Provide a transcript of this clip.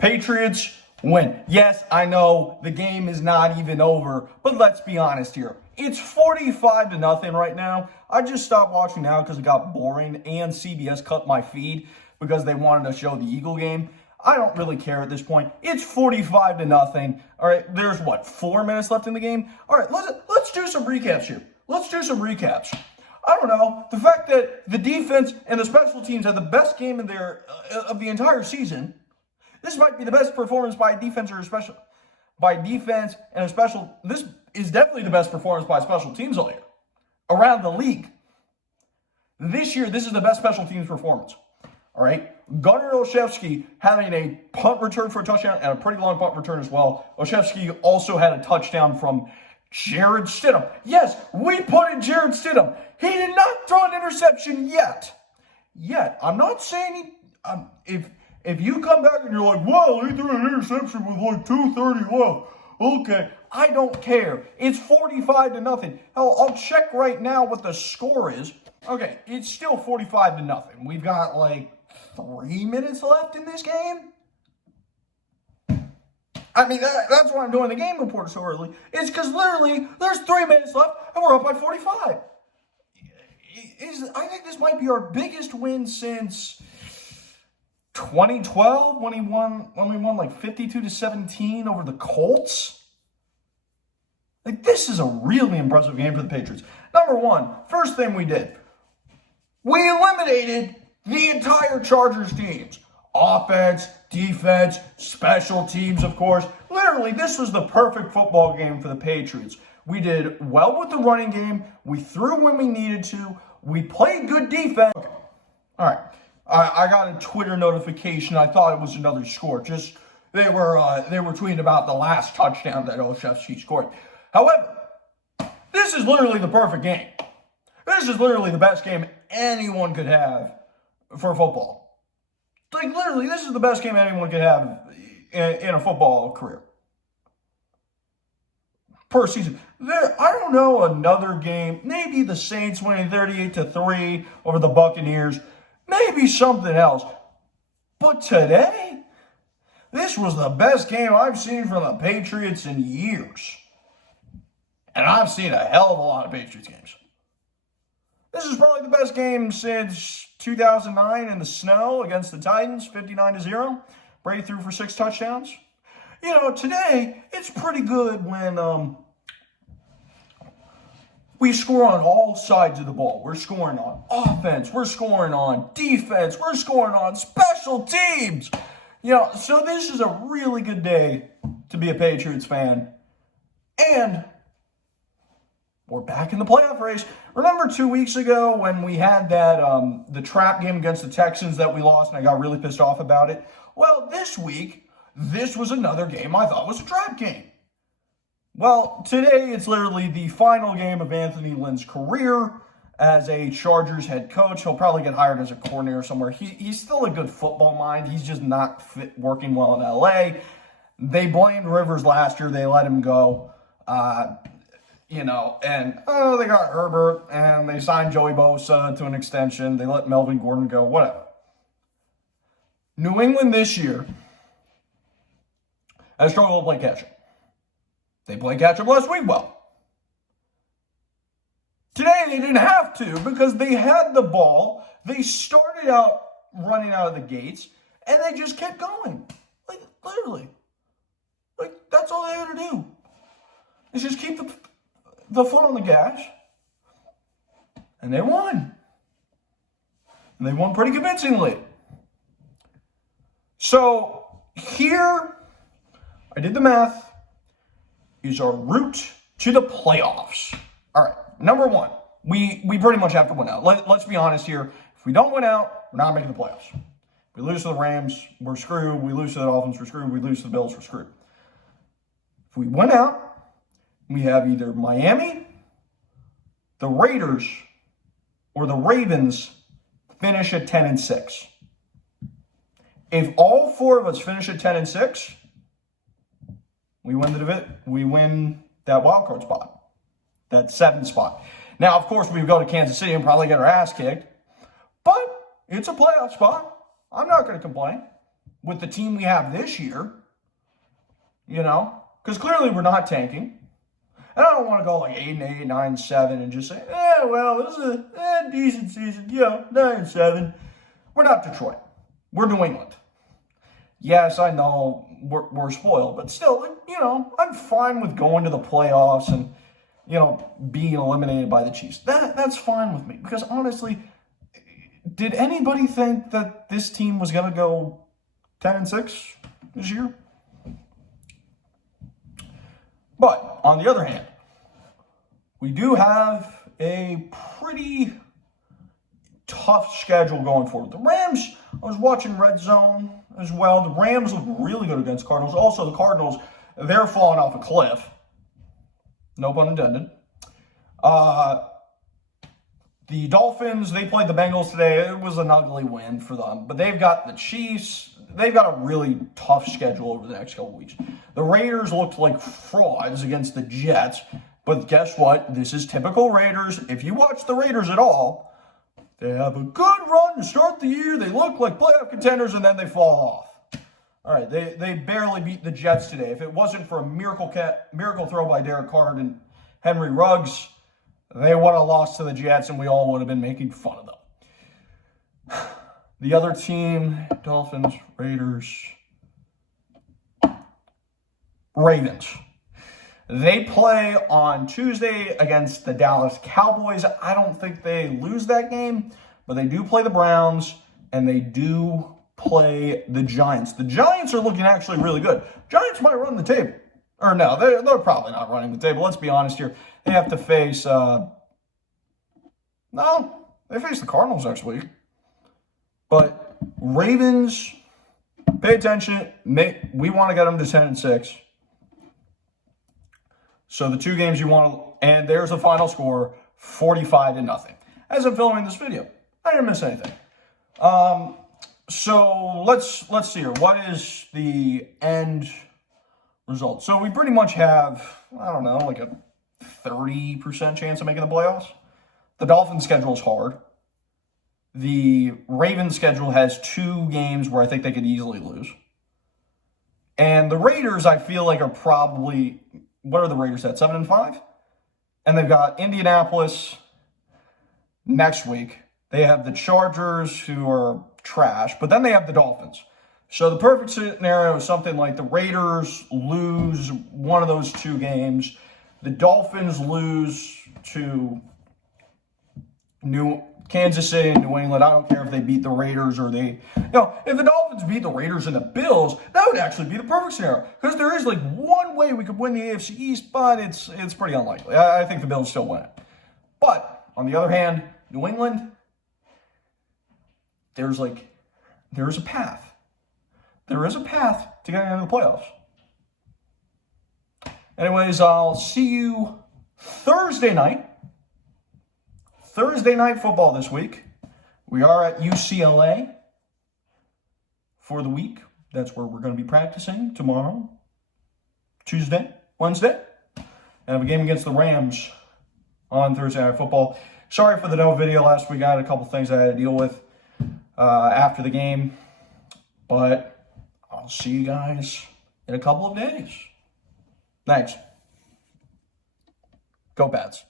Patriots win. Yes, I know the game is not even over, but let's be honest here. It's 45-0 right now. I just stopped watching now because it got boring and CBS cut my feed because they wanted to show the Eagle game. I don't really care at this point. It's 45-0. All right, there's 4 minutes left in the game? All right, let's do some recaps here. I don't know. The fact that the defense and the special teams had the best game in their of the entire season. This might be the best performance by defense and a special. This is definitely the best performance by special teams all year around the league. This year, this is the best special teams performance. All right, Gunnar Olszewski having a punt return for a touchdown and a pretty long punt return as well. Olszewski also had a touchdown from Jarrett Stidham. Yes, we put in Jarrett Stidham. He did not throw an interception yet. I'm not saying if you come back and you're like, well, he threw an interception with 2:30 left. Okay, I don't care. It's 45-0. Hell, I'll check right now what the score is. Okay, it's still 45-0. We've got 3 minutes left in this game. I mean, that's why I'm doing the game report so early. It's because literally there's 3 minutes left and we're up by 45. I think this might be our biggest win since 2012 when we won 52-17 over the Colts. This is a really impressive game for the Patriots. Number one, first thing we did, we eliminated the entire Chargers teams. Offense, defense, special teams, of course. Literally, this was the perfect football game for the Patriots. We did well with the running game. We threw when we needed to. We played good defense. Okay. All right. I got a Twitter notification. I thought it was another score. They were tweeting about the last touchdown that Olszewski scored. However, this is literally the perfect game. This is literally the best game anyone could have for football. Literally, this is the best game anyone could have in a football career. Per season. I don't know another game. Maybe the Saints winning 38-3 over the Buccaneers. Maybe something else. But today, this was the best game I've seen from the Patriots in years. And I've seen a hell of a lot of Patriots games. This is probably the best game since 2009 in the snow against the Titans, 59-0. Brady threw for 6 touchdowns. Today, it's pretty good when we score on all sides of the ball. We're scoring on offense. We're scoring on defense. We're scoring on special teams. So this is a really good day to be a Patriots fan. And we're back in the playoff race. Remember 2 weeks ago when we had that the trap game against the Texans that we lost and I got really pissed off about it? Well, this week, this was another game I thought was a trap game. Well, today it's literally the final game of Anthony Lynn's career as a Chargers head coach. He'll probably get hired as a coordinator somewhere. He's still a good football mind. He's just not working well in LA. They blamed Rivers last year. They let him go. They got Herbert, and they signed Joey Bosa to an extension. They let Melvin Gordon go, whatever. New England this year has struggled to play catch-up. They played catch-up last week well. Today they didn't have to because they had the ball. They started out running out of the gates, and they just kept going. Literally. That's all they had to do. Is just keep the foot on the gas, and they won. And they won pretty convincingly. So here, I did the math, is our route to the playoffs. All right, number one, we pretty much have to win out. Let's be honest here. If we don't win out, we're not making the playoffs. If we lose to the Rams, we're screwed. We lose to the Dolphins, we're screwed. We lose to the Bills, we're screwed. If we win out, we have either Miami, the Raiders, or the Ravens finish at 10-6. If all 4 of us finish at 10-6, we win the division. We win that wild card spot, that 7th spot. Now, of course, we go to Kansas City and probably get our ass kicked, but it's a playoff spot. I'm not going to complain. with the team we have this year, because clearly we're not tanking. And I don't want to go like 8-8, 9-7, and just say, well, this is a decent season, 9-7. We're not Detroit. We're New England. Yes, I know we're spoiled, but still, I'm fine with going to the playoffs and, being eliminated by the Chiefs. That's fine with me, because honestly, did anybody think that this team was going to go 10-6 this year? But on the other hand, we do have a pretty tough schedule going forward. The Rams, I was watching Red Zone as well. The Rams look really good against Cardinals. Also, the Cardinals, they're falling off a cliff. No pun intended. The Dolphins, they played the Bengals today. It was an ugly win for them. But they've got the Chiefs. They've got a really tough schedule over the next couple weeks. The Raiders looked like frauds against the Jets. But guess what? This is typical Raiders. If you watch the Raiders at all, they have a good run to start the year. They look like playoff contenders, and then they fall off. All right, they barely beat the Jets today. If it wasn't for a miracle throw by Derek Carr and Henry Ruggs, they would have lost to the Jets, and we all would have been making fun of them. The other team, Dolphins, Raiders, Ravens. They play on Tuesday against the Dallas Cowboys. I don't think they lose that game, but they do play the Browns, and they do play the Giants. The Giants are looking actually really good. Giants might run the table. Or no, they're probably not running the table. Let's be honest here. They have to face, they face the Cardinals next week. But Ravens, pay attention. We want to get them to 10-6. So the two games you want to, and there's the final score, 45-0. As I'm filming this video, I didn't miss anything. So let's see here. What is the end result? So we pretty much have, like a 30% chance of making the playoffs. The Dolphins' schedule is hard. The Ravens' schedule has 2 games where I think they could easily lose. And the Raiders, I feel like, are probably, what are the Raiders at, 7-5? And they've got Indianapolis next week. They have the Chargers, who are trash, but then they have the Dolphins. So the perfect scenario is something like the Raiders lose one of those 2 games. The Dolphins lose to Kansas City and New England. I don't care if they beat the Raiders or if the Dolphins beat the Raiders and the Bills, that would actually be the perfect scenario. Because there is like one way we could win the AFC East, but it's pretty unlikely. I think the Bills still win it. But on the other hand, New England, there is a path. There is a path to getting into the playoffs. Anyways, I'll see you Thursday night. Thursday night football this week. We are at UCLA for the week. That's where we're going to be practicing tomorrow, Tuesday, Wednesday. And have a game against the Rams on Thursday night football. Sorry for the no video last week. I had a couple things I had to deal with after the game. But I'll see you guys in a couple of days. Thanks. Go Pats.